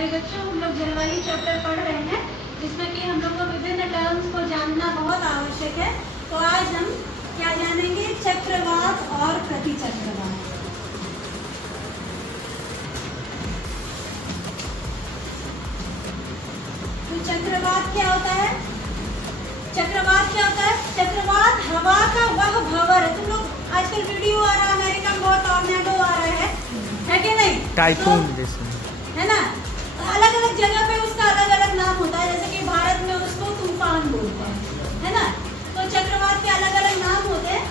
प्यारे बच्चों, हम लोग जलवायु चैप्टर पढ़ रहे हैं जिसमें कि हम लोग को विभिन्न टर्म्स को जानना बहुत आवश्यक है। तो आज हम क्या जानेंगे? चक्रवात और प्रतिचक्रवात। तो चक्रवात क्या होता है? चक्रवात क्या होता है? चक्रवात हवा का वह भंवर है। तुम लोग आजकल वीडियो आ रहा है, अमेरिका में बहुत टॉर्नेडो आ रहा है कि नहीं? टाइफून तो, जैसे है ना? अलग अलग जगह पे उसका अलग अलग नाम होता है। जैसे कि भारत में उसको तूफान बोलते हैं, है ना? तो चक्रवात के अलग अलग नाम होते हैं।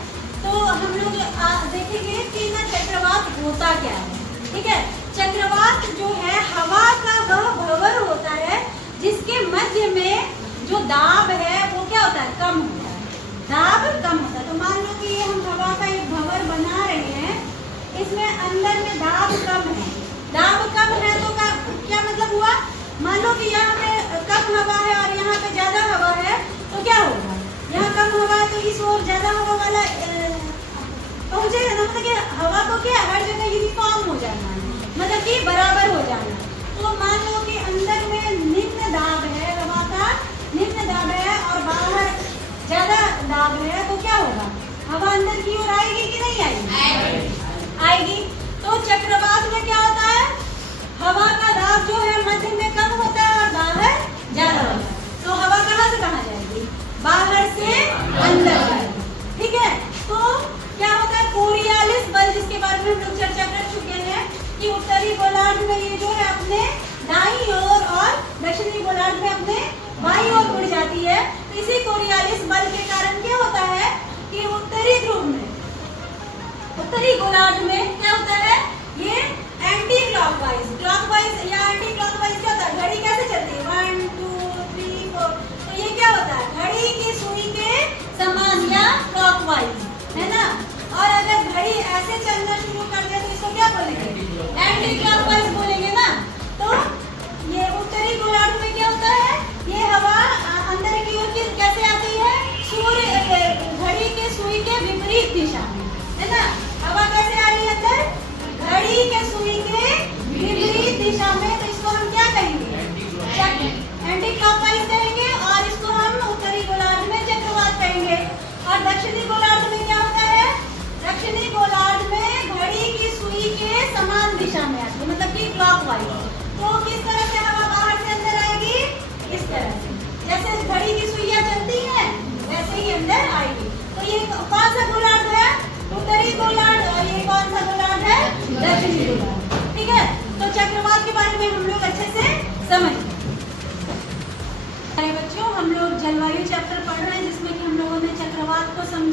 तो हम लोग देखेंगे कि ना चक्रवात होता क्या है। ठीक है, चक्रवात जो है हवा का वह भंवर होता है जिसके मध्य में जो दाब है वो क्या होता है? कम होता है। दाब कम होता है। तो मान लो कि ये हम हवा का एक भंवर बना रहे हैं, इसमें अंदर में दाब कम है। दाब कम है तो क्या मतलब हुआ? मान लो कि यहाँ पे कम हवा है और यहाँ पे ज्यादा हवा है, तो क्या होगा? यहाँ कम हवा है तो इस ओर ज्यादा हवा वाला पहुंचेगा ना। मतलब कि हवा को क्या हर जगह यूनिफॉर्म हो जाना है, मतलब कि बराबर हो जाना। तो मान लो कि अंदर में निम्न दाब है, हवा का निम्न दाब है और बाहर ज्यादा दाब है, तो क्या होगा? हवा अंदर की ओर आएगी कि नहीं आएगी? आएगी। तो चक्रवात में क्या होता है? हवा का दाब जो है मध्य में कम होता है और बाहर ज्यादा होता है। तो हवा कहाँ से कहाँ जाएगी? बाहर से अंदर जाएगी। ठीक है, तो क्या होता है? कोरियालिस बल, जिसके बारे में हम लोग चर्चा कर चुके हैं कि उत्तरी गोलार्ध में ये जो है अपने दाईं ओर और दक्षिणी गोलार्ध में अपने बाईं ओर मुड़ जाती है। तो इसी कोरियालिस बल के कारण क्या होता है कि उत्तरी ध्रुव में, उत्तरी गोलार्ध में क्या होता है? ये एंटी क्लॉकवाइज या एंटी क्लॉकवाइज क्या होता है? घड़ी कैसे चलती है? 1 2 3 4। तो ये क्या होता है? घड़ी की सुई के समान या क्लॉकवाइज, है ना? और अगर घड़ी ऐसे चलना शुरू कर दे तो इसको क्या बोलेंगे? एंटी क्लॉकवाइज बोलेंगे ना। तो ये उत्तरी गोलार्ध में क्या होता है? ये हवा अंदर की ओर कैसे आती है? सूर्य घड़ी के सुई के विपरीत दिशा में, है ना? हवा कैसे आ रही है अंदर? घड़ी के सुई के विपरीत दिशा में। तो इसको हम क्या कहेंगे? एंटी क्लॉकवाइज कहेंगे। और इसको हम उत्तरी गोलार्ध में चक्रवात कहेंगे। और दक्षिणी गोलार्ध में क्या होता है? दक्षिणी गोलार्ध में घड़ी की सुई के समान दिशा में आती है, मतलब कि क्लॉकवाइज। तो किस तरह से हवा बाहर से अंदर आएगी? इस तरह से, जैसे घड़ी की सुइयां चलती हैं वैसे ही अंदर आएगी। तो ये कौन सा गोलार्ध है? उत्तरी गोलार्ध